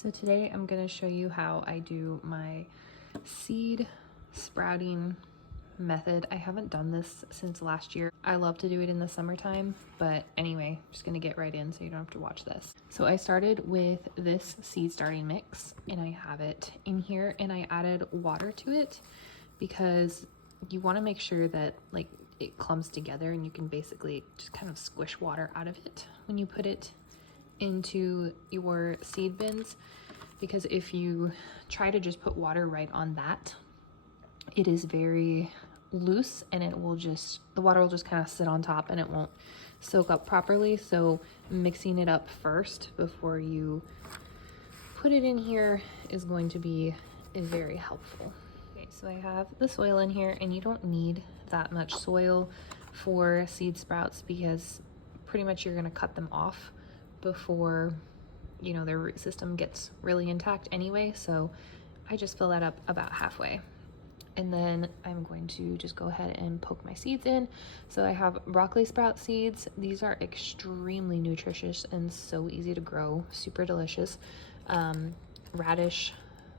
So today I'm going to show you how I do my seed sprouting method. I haven't done this since last year. I love to do it in the summertime, but anyway, I'm just going to get right in so you don't have to watch this. So I started with this seed starting mix and I have it in here, and I added water to it because you want to make sure that like it clumps together, and you can basically just kind of squish water out of it when you put it into your seed bins, because if you try to just put water right on that, it is very loose and the water will just kind of sit on top and it won't soak up properly. So mixing it up first before you put it in here is going to be very helpful. Okay, so I have the soil in here, and you don't need that much soil for seed sprouts because pretty much you're going to cut them off before their root system gets really intact anyway. So I just fill that up about halfway, and then I'm going to just go ahead and poke my seeds in. So I have broccoli sprout seeds. These are extremely nutritious and so easy to grow, super delicious. Radish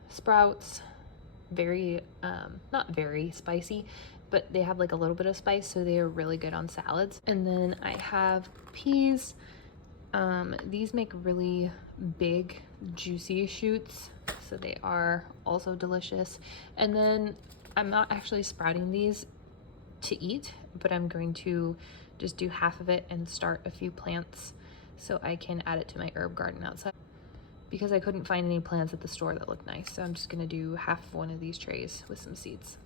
sprouts, very not very spicy, but they have like a little bit of spice, so they are really good on salads. And then I have peas. These make really big juicy shoots, so they are also delicious. And then I'm not actually sprouting these to eat, but I'm going to just do half of it and start a few plants so I can add it to my herb garden outside, because I couldn't find any plants at the store that looked nice. So I'm just going to do half of one of these trays with some seeds.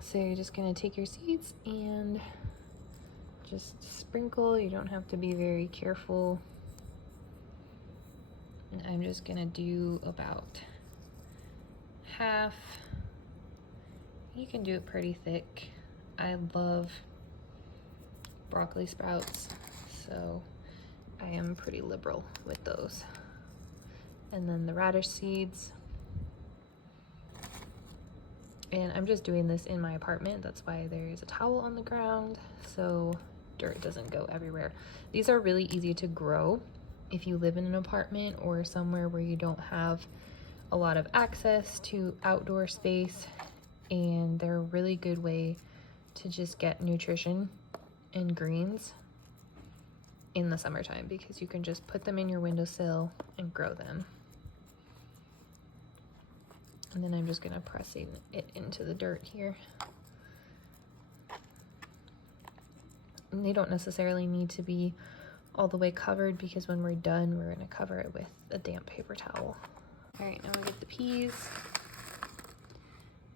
So you're just going to take your seeds and just sprinkle. You don't have to be very careful. And I'm just gonna do about half. You can do it pretty thick. I love broccoli sprouts, so I am pretty liberal with those. And then the radish seeds. And I'm just doing this in my apartment. That's why there is a towel on the ground, so dirt doesn't go everywhere. These are really easy to grow if you live in an apartment or somewhere where you don't have a lot of access to outdoor space, and they're a really good way to just get nutrition and greens in the summertime, because you can just put them in your windowsill and grow them. And then I'm just gonna press it into the dirt here. And they don't necessarily need to be all the way covered, because when we're done, we're gonna cover it with a damp paper towel. All right, now we get the peas.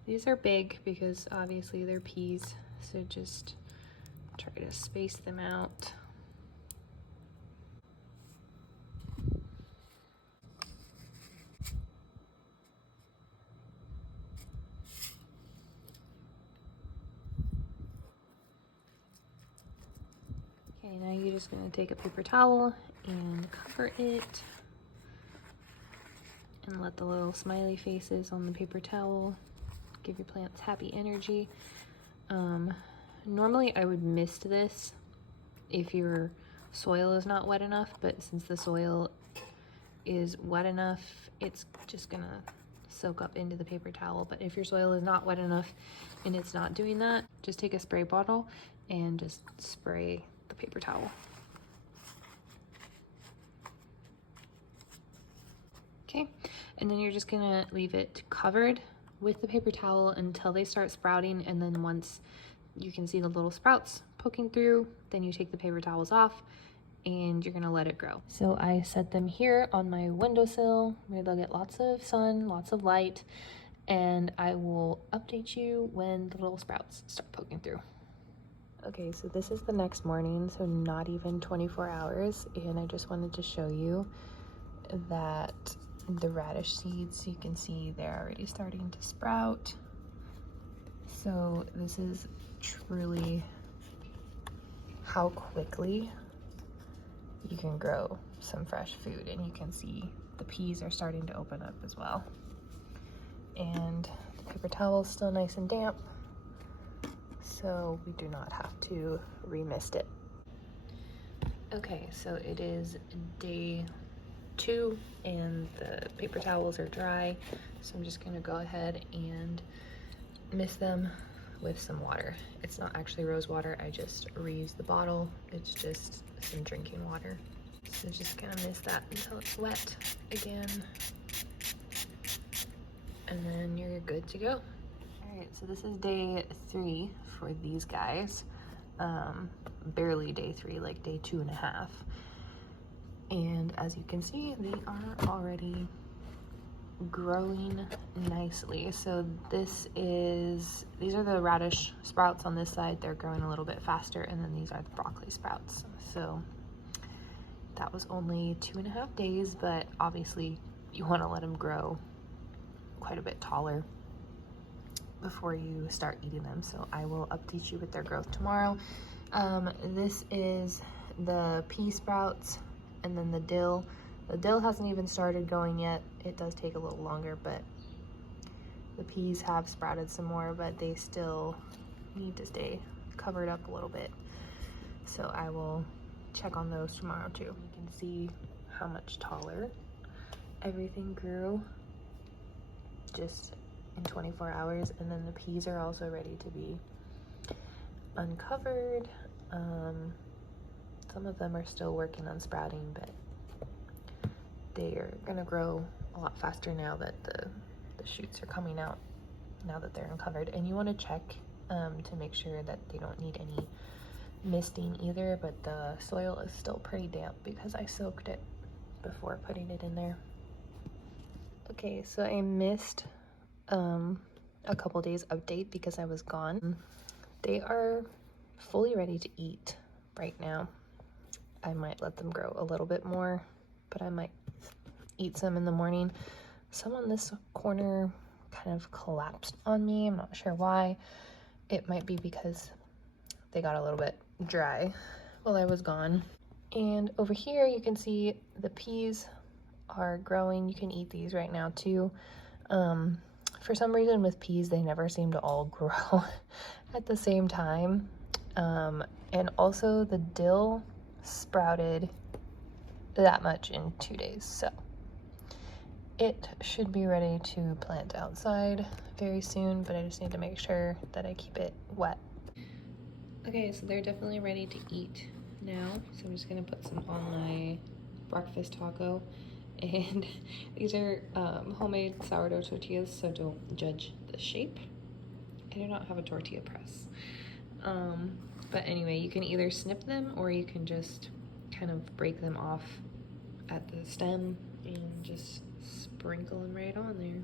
These are big because obviously they're peas, so just try to space them out. Okay, now you're just gonna take a paper towel and cover it and let the little smiley faces on the paper towel give your plants happy energy. Normally I would mist this if your soil is not wet enough, but since the soil is wet enough, it's just gonna soak up into the paper towel. But if your soil is not wet enough and it's not doing that, just take a spray bottle and just spray the paper towel. Okay, and then you're just gonna leave it covered with the paper towel until they start sprouting, and then once you can see the little sprouts poking through, then you take the paper towels off and you're gonna let it grow. So I set them here on my windowsill where they'll get lots of sun, lots of light, and I will update you when the little sprouts start poking through. Okay, so this is the next morning, so not even 24 hours, and I just wanted to show you that the radish seeds, you can see they're already starting to sprout. So this is truly how quickly you can grow some fresh food, and you can see the peas are starting to open up as well. And the paper towel is still nice and damp, so we do not have to remist it. Okay, so it is day 2 and the paper towels are dry. So I'm just gonna go ahead and mist them with some water. It's not actually rose water, I just reused the bottle. It's just some drinking water. So just gonna mist that until it's wet again. And then you're good to go. All right, so this is day 3 for these guys. Barely day 3, like day 2.5. And as you can see, they are already growing nicely. So these are the radish sprouts on this side. They're growing a little bit faster, and then these are the broccoli sprouts. So that was only 2.5 days, but obviously you want to let them grow quite a bit taller before you start eating them. So I will update you with their growth tomorrow. This is the pea sprouts, and then the dill. The dill hasn't even started going yet. It does take a little longer, but the peas have sprouted some more, but they still need to stay covered up a little bit. So I will check on those tomorrow too. You can see how much taller everything grew just in 24 hours. And then the peas are also ready to be uncovered. Some of them are still working on sprouting, but they are gonna grow a lot faster now that the shoots are coming out, now that they're uncovered. And you want to check to make sure that they don't need any misting either, but the soil is still pretty damp because I soaked it before putting it in there. Okay, so I missed a couple days update because I was gone. They are fully ready to eat right now. I might let them grow a little bit more, but I might eat some in the morning. Some on this corner kind of collapsed on me. I'm not sure why. It might be because they got a little bit dry while I was gone. And over here you can see the peas are growing. You can eat these right now too. For some reason with peas, they never seem to all grow at the same time. And also the dill sprouted that much in 2 days. So it should be ready to plant outside very soon, but I just need to make sure that I keep it wet. Okay, so they're definitely ready to eat now. So I'm just gonna put some on my breakfast taco. And these are homemade sourdough tortillas, so don't judge the shape. I do not have a tortilla press. But anyway, you can either snip them or you can just kind of break them off at the stem and just sprinkle them right on there.